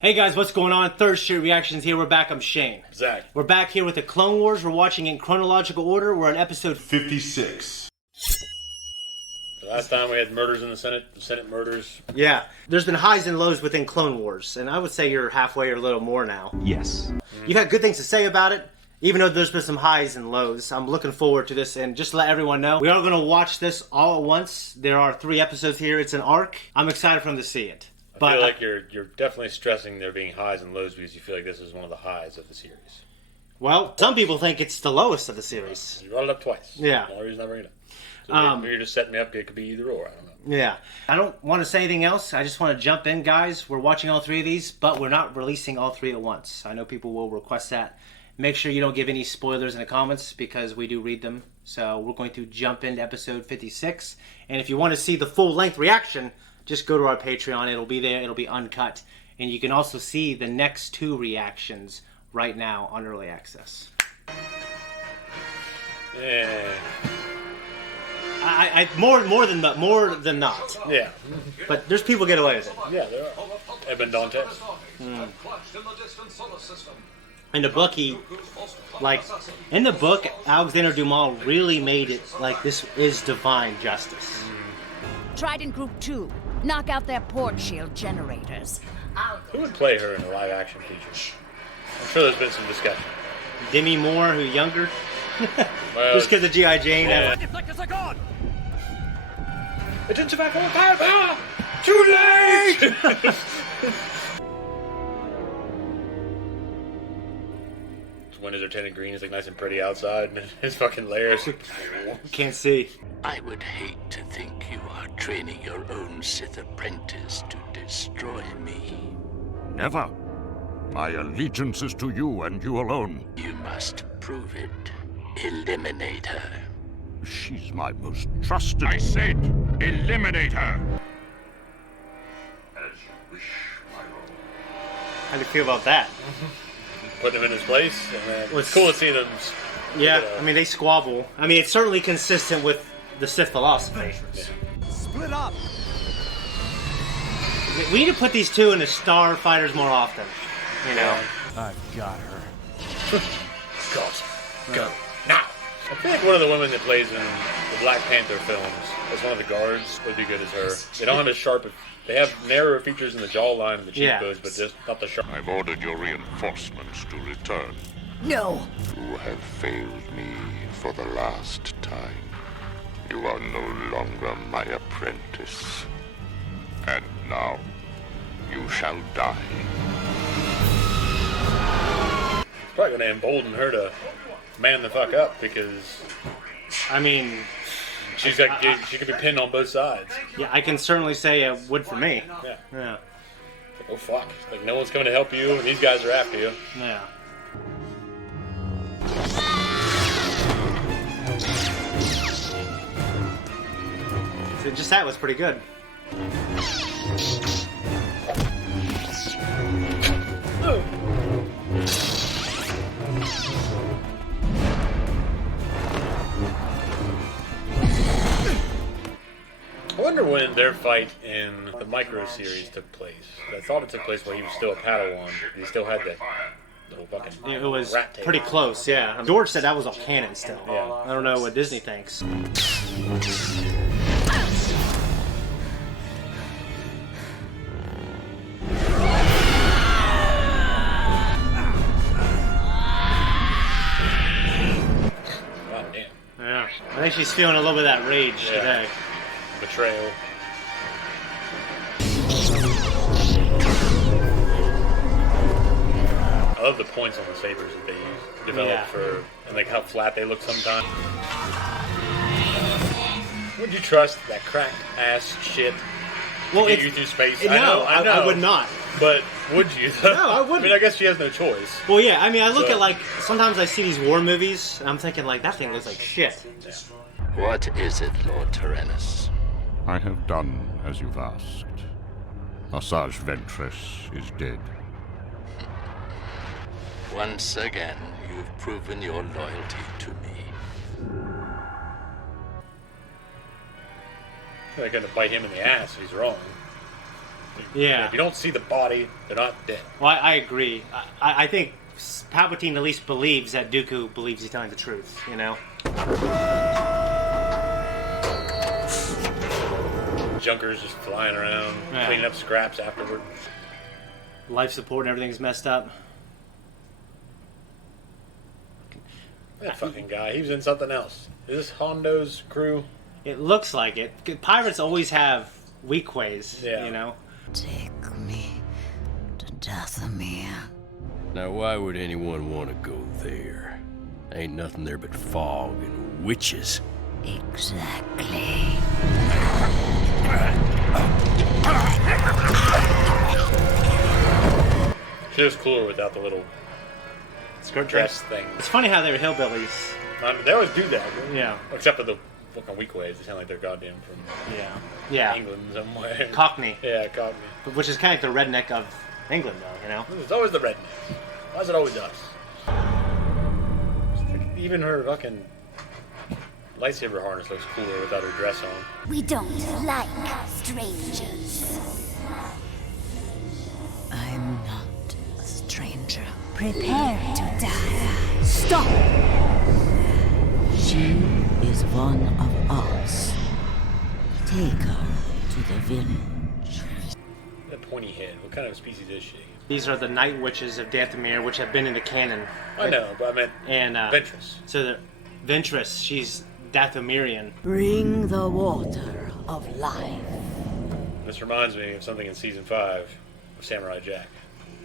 Hey guys, what's going on? Third Street Reactions here. We're back. I'm Shane. Zakk. We're back here with the Clone Wars. We're watching in chronological order. We're on episode 56. Last time we had murders in the Senate murders. Yeah. There's been highs and lows within Clone Wars, and I would say you're halfway or a little more now. Yes. You've had good things to say about it, even though there's been some highs and lows. I'm looking forward to this, and just to let everyone know, we are going to watch this all at once. There are 3 episodes here. It's an arc. I'm excited for them to see it. I feel like you're definitely stressing there being highs and lows because you feel like this is one of the highs of the series. Well, some people think it's the lowest of the series. You brought it up twice. Yeah. The only reason I bring it up. So maybe you're just setting me up. It could be either or. I don't know. Yeah. I don't want to say anything else. I just want to jump in, guys. We're watching all 3 of these, but we're not releasing all 3 at once. I know people will request that. Make sure you don't give any spoilers in the comments because we do read them. So we're going to jump into episode 56. And if you want to see the full-length reaction, just go to our Patreon. It'll be there. It'll be uncut. And you can also see the next 2 reactions right now on Early Access. Yeah. I more than not. Yeah. But there's people get away with it. Yeah, there are. Eben Dantes. In the book, Alexander Dumas really made it like this is divine justice. Trident Group 2. Knock out their port shield generators. Who would play her in a live action feature? I'm sure there's been some discussion. Demi Moore, who's younger. Well, just because of G.I. Jane. Yeah. Attention back on fire! Too late! His windows are tinted green. It's like nice and pretty outside. His fucking layers. Can't see. I would hate to think you are training your own Sith apprentice to destroy me. Never. My allegiance is to you and you alone. You must prove it. Eliminate her. She's my most trusted. I said, eliminate her. As you wish, my lord. How do you feel about that? Putting him in his place. And then it's cool to see them. Yeah, I mean, they squabble. I mean, it's certainly consistent with the Sith philosophy. Yeah. Split up. We need to put these 2 in the Starfighters more often. You know? I've got her. Go. Now! I feel like one of the women that plays in the Black Panther films as one of the guards would be good as her. They don't have as sharp... They have narrower features in the jawline and the cheekbones, but just not the sharp... I've ordered your reinforcements to return. No. You have failed me for the last time. You are no longer my apprentice. And now, you shall die. It's probably going to embolden her to man the fuck up because... I mean... she could be pinned on both sides. Yeah, I can certainly say it would for me. Yeah. Oh, fuck. Like, no one's coming to help you, and these guys are after you. Yeah. So just that was pretty good. I wonder when their fight in the Micro series took place. I thought it took place while he was still a Padawan. He still had that little fucking It was rat tail. pretty close, yeah. George said that was all canon still. Yeah. I don't know what Disney thinks. God damn. Yeah. I think she's feeling a little bit of that rage today. Betrayal. I love the points on the sabers that they develop for, and like how flat they look sometimes. Would you trust that cracked ass shit Well, to get you through space? No, I know. I would not. But would you? No, I wouldn't. I mean, I guess she has no choice. Well, yeah, I mean, I look at, like, sometimes I see these war movies, and I'm thinking, like, that thing looks like shit. Yeah. What is it, Lord Tyrannus? I have done as you've asked. Asajj Ventress is dead. Once again, you've proven your loyalty to me. They're going to bite him in the ass if he's wrong. Yeah. If you don't see the body, they're not dead. Well, I agree. I think Palpatine at least believes that Dooku believes he's telling the truth, you know? Junkers just flying around, cleaning up scraps afterward. Life support and everything's messed up. That fucking guy, he was in something else. Is this Hondo's crew? It looks like it. Pirates always have weak ways, Yeah. you know? Take me to Dathomir. Now, why would anyone want to go there? Ain't nothing there but fog and witches. Exactly. She was cooler without the little Skirt dress dress. thing. It's funny how they were hillbillies. I mean, they always do that. Yeah. Except for the fucking weak ways. They sound like they're goddamn from Yeah. England somewhere. Cockney. Yeah, Cockney. Which is kind of like the redneck of England, though, you know? It's always the rednecks. Why is it always us? Even her fucking lightsaber harness looks cooler without her dress on. We don't like strangers. I'm not a stranger. Prepare to die. Stop! She is one of us. Take her to the village. That pointy head. What kind of species is she? These are the Night Witches of Dathomir, which have been in the canon. I know, but I meant And, Ventress. So the Ventress, she's Dathomirian. Bring the water of life. This reminds me of something in season 5 of Samurai Jack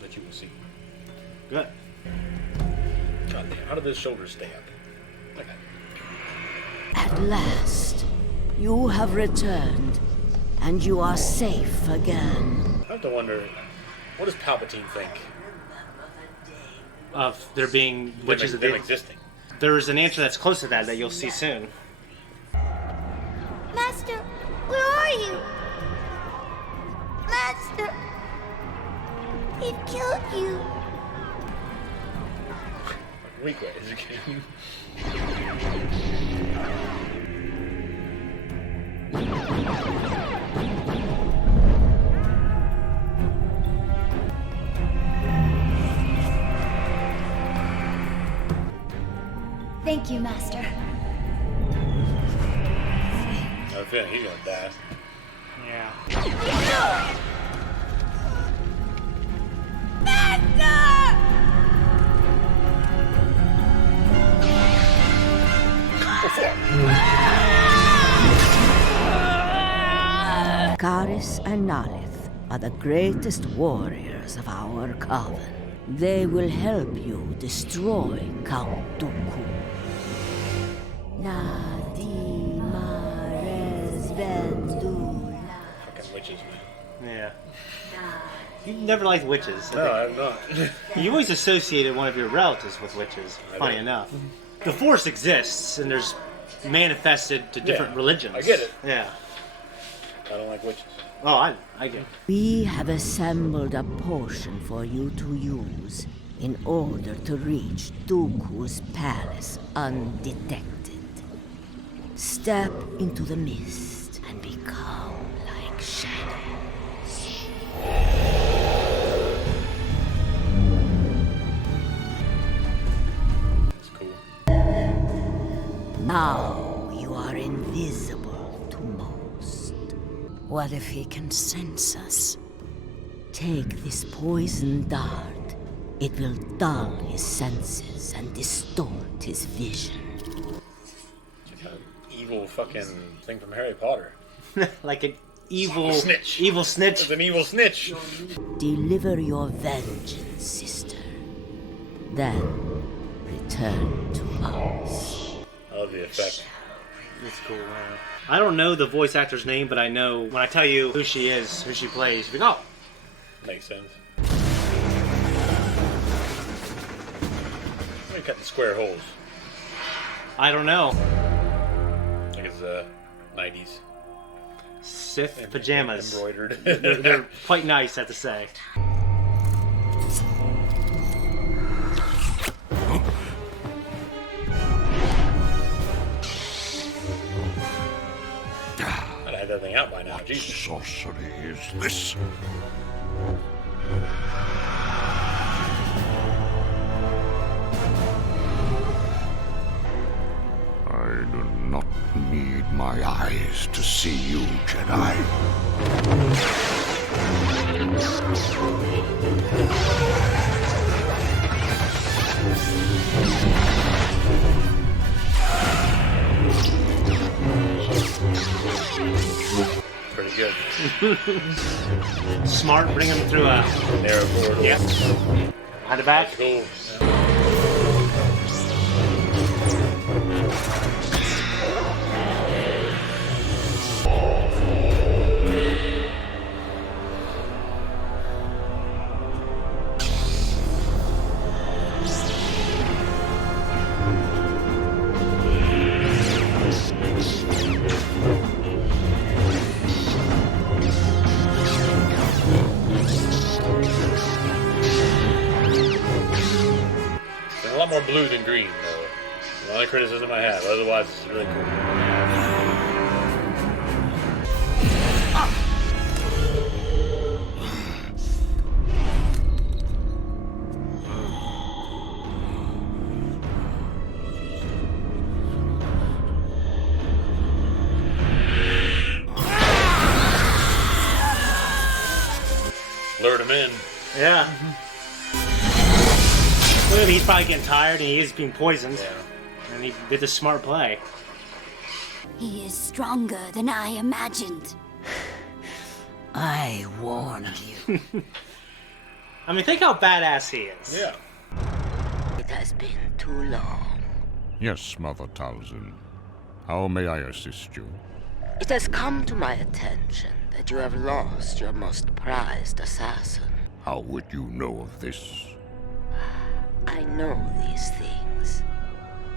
that you will see. Good. God damn, how did those shoulders stay up? Okay. At last, you have returned, and you are safe again. I have to wonder, what does Palpatine think? Of there being witches of them the... existing. There's an answer that's close to that you'll see soon. Master, where are you? Master, he killed you. Weak ways again. Thank you, Master. I feel like he's gonna die. Yeah. Karis and Nalith are the greatest warriors of our coven. They will help you destroy Count Dooku. Nadimares Vendula. Fucking witches, man. Yeah. You never liked witches. No, I have not. You always associated one of your relatives with witches, funny do. enough. The Force exists, and there's manifested to different Yeah, religions. I get it. Yeah. I don't like witches. Oh, I get it. We have assembled a potion for you to use in order to reach Dooku's palace undetected. Step into the mist and become like shadows. It's cool. Now you are invisible to most. What if he can sense us? Take this poison dart. It will dull his senses and distort his vision. It's kind of evil fucking thing from Harry Potter. Like an evil Snitch. Evil snitch. It's an evil snitch. Deliver your vengeance, sister. Then return to us. I love the effect. It's cool, man. I don't know the voice actor's name, but I know when I tell you who she is, who she plays, you go, oh, Makes sense. Why are you cutting square holes? I don't know. I think it's 90s. Sith pajamas. Embroidered. They're quite nice, I have to say. I'd have that thing out by now. Jesus. sorcery is this? I do not need my eyes to see you, Jedi. Pretty good. Smart, bring him through a Narrow corridor. Yep. Behind the back. That's cool. There's a lot more blue than green, though. The only criticism I have. Otherwise, it's really cool. Lured him in. Yeah. Look at him, he's probably getting tired and he is being poisoned. Yeah. And he did the smart play. He is stronger than I imagined. I warned you. I mean, think how badass he is. Yeah. It has been too long. Yes, Mother Talzin. How may I assist you? It has come to my attention that you have lost your most prized assassin. How would you know of this? I know these things.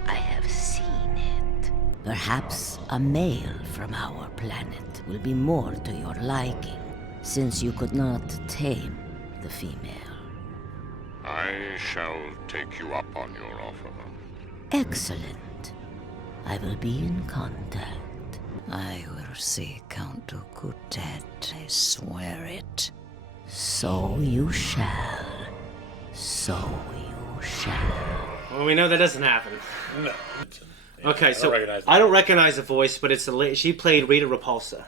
I have seen it. Perhaps a male from our planet will be more to your liking, since you could not tame the female. I shall take you up on your offer. Excellent. I will be in contact. I will see Count Dooku dead, I swear it. So you shall. So you shall. Well, we know that doesn't happen. No. Okay, so recognize I don't recognize the voice, but it's she played Rita Repulsa.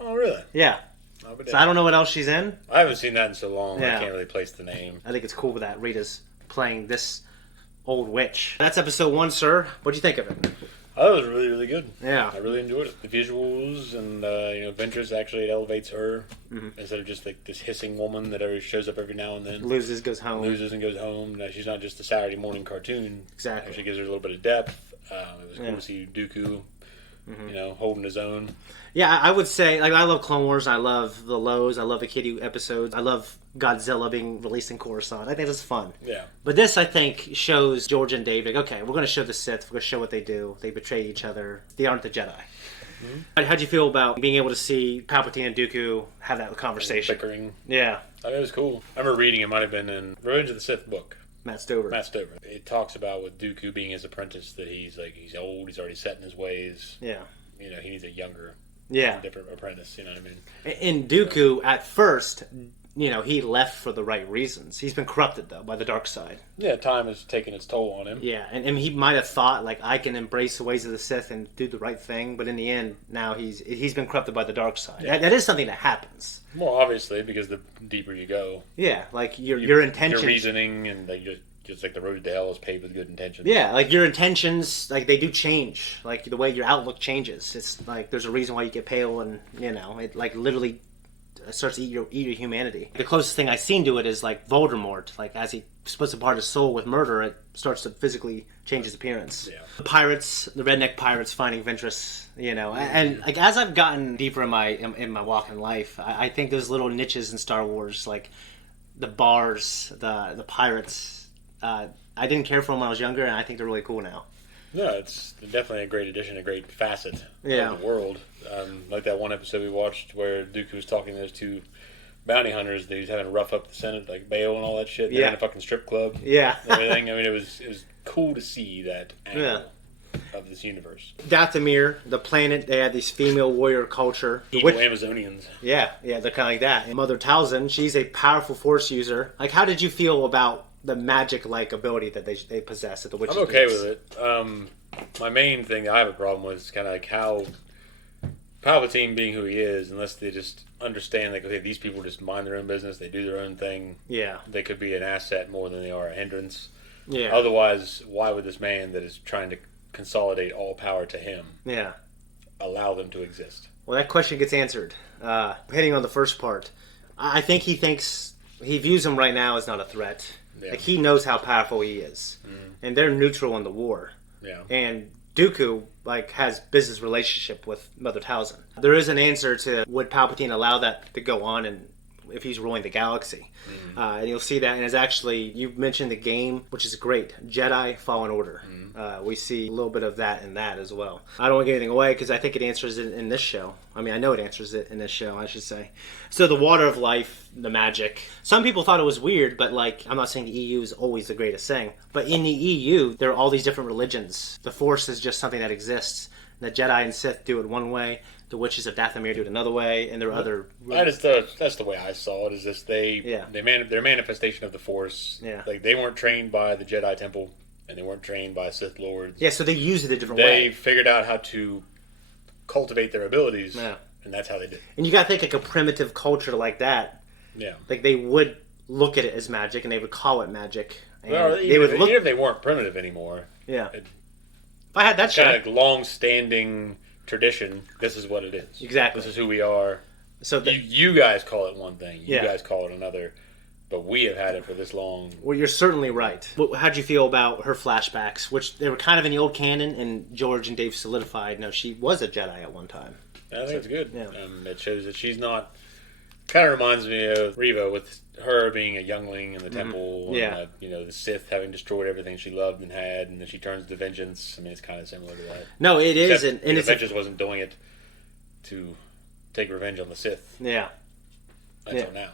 Oh, really? Yeah. Oh, but So I don't know what else she's in. I haven't seen that in so long. Yeah. I can't really place the name. I think it's cool that Rita's playing this old witch. That's episode 1, sir. What'd you think of it? Oh, it was really, really good. Yeah. I really enjoyed it. The visuals and, Ventress actually elevates her instead of just like this hissing woman that always shows up every now and then. Loses, goes home. Loses and goes home. Now, she's not just a Saturday morning cartoon. Exactly. Actually gives her a little bit of depth. It was cool to see Dooku, holding his own. Yeah, I would say, like, I love Clone Wars. I love the Lows. I love the Kiddy episodes. I love Godzilla being released in Coruscant. I think that's fun. Yeah. But this, I think, shows George and Dave, like, okay, we're going to show the Sith. We're going to show what they do. They betray each other. They aren't the Jedi. How'd you feel about being able to see Palpatine and Dooku have that conversation? Bickering. Yeah. I mean, it was cool. I remember reading, it might have been in Revenge of the Sith book. Matt Stover. Matt Stover. It talks about with Dooku being his apprentice that he's old, he's already set in his ways. Yeah. He needs a younger, different apprentice, you know what I mean? And Dooku, at first, he left for the right reasons. He's been corrupted, though, by the dark side. Yeah, time has taken its toll on him. Yeah, and he might have thought, like, I can embrace the ways of the Sith and do the right thing, but in the end, now he's been corrupted by the dark side. Yeah. That is something that happens. Well, obviously, because the deeper you go, Yeah, like your intentions. your reasoning, and like just like the road to hell is paved with good intentions. Yeah, like your intentions, like they do change. Like the way your outlook changes. It's like there's a reason why you get pale, and it like literally starts to eat your humanity. The closest thing I've seen to it is like Voldemort. Like as he splits apart his soul with murder, it starts to physically change his appearance. Yeah. The pirates, the redneck pirates finding Ventress, and like as I've gotten deeper in my walk in life, I think those little niches in Star Wars, like the bars, the pirates. I didn't care for them when I was younger, and I think they're really cool now. Yeah, it's definitely a great addition, a great facet of Yeah. the world. Like that one episode we watched where Dooku was talking to those two bounty hunters that he was having to rough up the Senate, like bail and all that shit. They're Yeah. in a fucking strip club. Yeah. And everything. I mean, it was cool to see that angle. Yeah. of this universe. Dathomir, the planet, they had these female warrior culture. Evil Amazonians. Yeah, they're kind of like that. And Mother Talzin, she's a powerful Force user. Like, how did you feel about the magic-like ability that they possess at the witches? I'm okay with it. My main thing I have a problem with is kind of like how Palpatine being who he is, unless they just understand, like, okay, these people just mind their own business, they do their own thing. Yeah. They could be an asset more than they are a hindrance. Yeah. Otherwise, why would this man that is trying to consolidate all power to him allow them to exist? Well, that question gets answered. Hitting on the first part, I think he views him right now as not a threat. Yeah. Like, he knows how powerful he is. And they're neutral in the war. Yeah. And Dooku, like, has business relationship with Mother Talzin. There is an answer to would Palpatine allow that to go on and if he's ruling the galaxy. And you'll see that, and it's actually, you mentioned the game, which is great, Jedi Fallen Order. We see a little bit of that in that as well. I don't want to give anything away because I think it answers it in this show. I mean, I know it answers it in this show, I should say. So the water of life, the magic. Some people thought it was weird, but, like, I'm not saying the EU is always the greatest thing, but in the EU, there are all these different religions. The Force is just something that exists. The Jedi and Sith do it one way. The witches of Dathomir do it another way, and there are other. That's the way I saw it. Is this their manifestation of the Force? Yeah. Like, they weren't trained by the Jedi Temple, and they weren't trained by Sith Lords. Yeah, so they use it a different way. They figured out how to cultivate their abilities, and that's how they did it. And you got to think, like, a primitive culture like that. Yeah. Like, they would look at it as magic, and they would call it magic. And well, even if they weren't primitive anymore. Yeah. If I had that kind of long-standing tradition, this is what it is. Exactly. This is who we are. So you guys call it one thing. You guys call it another. But we have had it for this long. Well, you're certainly right. How'd you feel about her flashbacks, which they were kind of in the old canon, and George and Dave solidified, no, she was a Jedi at one time. I think it's good. Yeah. It shows that she's not... Kind of reminds me of Reva with her being a youngling in the temple. And, the Sith having destroyed everything she loved and had, and then she turns to vengeance. I mean, it's kind of similar to that. No, it is. And vengeance wasn't doing it to take revenge on the Sith. Yeah. Until now.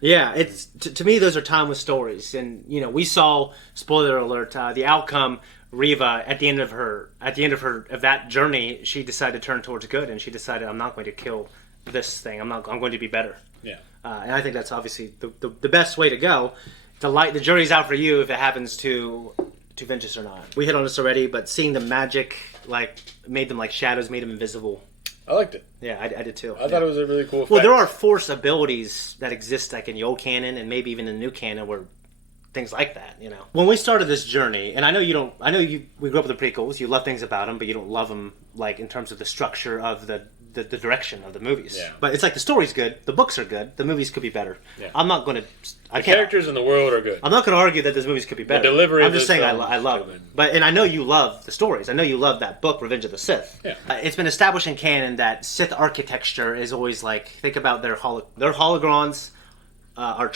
Yeah, it's to me, those are timeless stories. And, we saw, spoiler alert, the outcome... Reva, at the end of that journey, she decided to turn towards good, and she decided, I'm not going to kill this thing. I'm going to be better. Yeah. And I think that's obviously the best way to go. The jury's out for you if it happens to Ventress or not. We hit on this already, but seeing the magic, like, made them like shadows, made them invisible. I liked it. Yeah, I did too. I thought it was a really cool effect. Well, there are Force abilities that exist, like in the old canon, and maybe even in the new canon, where things like that, When we started this journey, and we grew up with the prequels, you love things about them, but you don't love them, like, in terms of the structure of the direction of the movies. Yeah. But it's like the story's good, the books are good, the movies could be better. Yeah. I'm not going to... The characters in the world are good. I'm not going to argue that those movies could be better. The delivery I'm just saying I love them. And I know you love the stories. I know you love that book, Revenge of the Sith. Yeah. It's been established in canon that Sith architecture is always like... Think about their hologrons are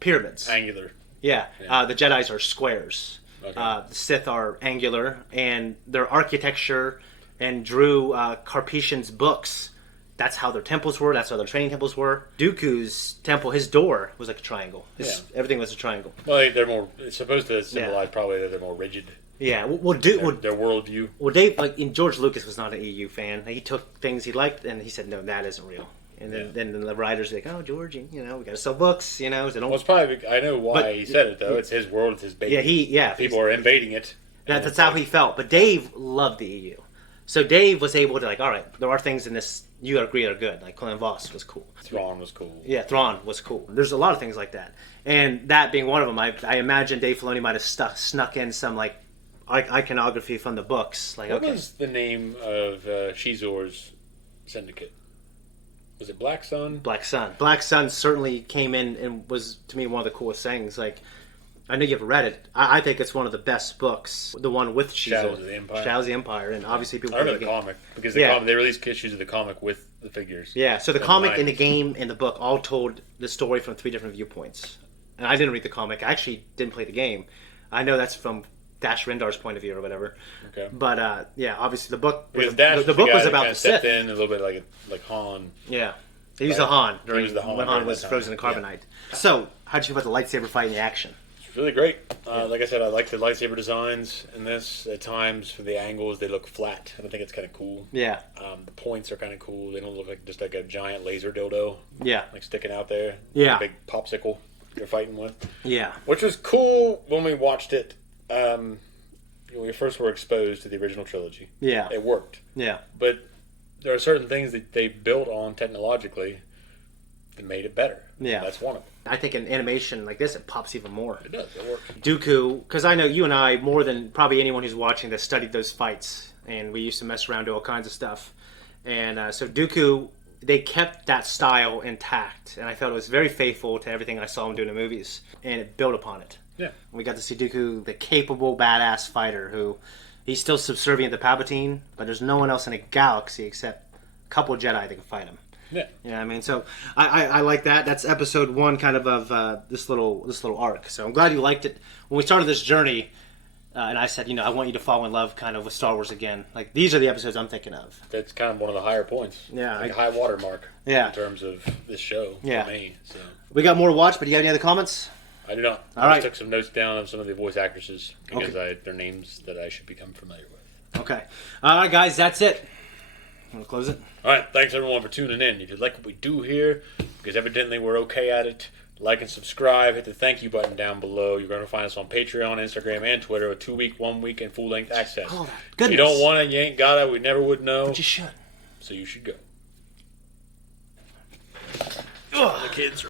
pyramids. Angular. Yeah. The Jedis are squares. Okay. The Sith are angular, and their architecture and drew Carpetian's books. That's how their temples were. That's how their training temples were. Dooku's temple, his door was like a triangle. Everything was a triangle. Well, they're more... It's supposed to symbolize probably that they're more rigid. Yeah. Their worldview. Well, Dave, George Lucas was not an EU fan. He took things he liked, and he said, no, that isn't real. And then the writers are like, oh, George, we got to sell books, So it's probably... I know why he said it, though. It's his world. It's his baby. Yeah, people are invading it. That's how he felt. But Dave loved the EU. So Dave was able to, like, all right, there are things in this you agree are good. Like, Clan Voss was cool. Thrawn was cool. Yeah, Thrawn was cool. There's a lot of things like that. And that being one of them, I imagine Dave Filoni might have snuck in some, like, iconography from the books. Like, what was the name of Shizor's syndicate? Was it Black Sun? Black Sun. Black Sun certainly came in and was, to me, one of the coolest things. Like, I know you've read it. I think it's one of the best books. The one with Shadows of the Empire. Shadows of the Empire. And obviously people... I remember the comic. Because they released issues of the comic with the figures. Yeah, so the comic and the game and the book all told the story from 3 different viewpoints. And I didn't read the comic. I actually didn't play the game. I know that's from Dash Rendar's point of view or whatever. Okay. But, obviously the book... The book was about the Sith. In a little bit like Han. Yeah. They used the Han when Han was frozen in carbonite. Yeah. So, how'd you feel about the lightsaber fight in the action? really great. Like I said, I like the lightsaber designs in this. At times, for the angles, they look flat. I think it's kind of cool. Yeah. The points are kind of cool. They don't look like just like a giant laser dildo. Yeah. Like sticking out there. Yeah. A big popsicle you're fighting with. Yeah. Which was cool when we watched it. When we first were exposed to the original trilogy. Yeah. It worked. Yeah. But there are certain things that they built on technologically that made it better. Yeah. That's one of them. I think in animation like this, it pops even more. It does. It works. Dooku, because I know you and I, more than probably anyone who's watching this, studied those fights. And we used to mess around, do all kinds of stuff. And so Dooku, they kept that style intact. And I felt it was very faithful to everything I saw him do in the movies. And it built upon it. Yeah. We got to see Dooku, the capable, badass fighter who... He's still subservient to Palpatine, but there's no one else in a galaxy except a couple of Jedi that can fight him. Yeah. You know what I mean? So I like that. That's episode 1 kind of this little arc. So I'm glad you liked it. When we started this journey, and I said, I want you to fall in love kind of with Star Wars again. Like, these are the episodes I'm thinking of. That's kind of one of the higher points. Yeah. Like a high water mark. Yeah. In terms of this show. Yeah. For me. So. We got more to watch, but do you have any other comments? I do not. All I right. just took some notes down of some of the voice actresses because they're names that I should become familiar with. Okay. All right, guys, that's it. Want to close it? All right. Thanks, everyone, for tuning in. If you like what we do here, because evidently we're okay at it, like and subscribe. Hit the thank you button down below. You're going to find us on Patreon, Instagram, and Twitter with 2-week, 1-week, and full-length access. Oh, If goodness. you don't want it, you ain't got it. We never would know. But you should. So you should go. Ugh. The kids are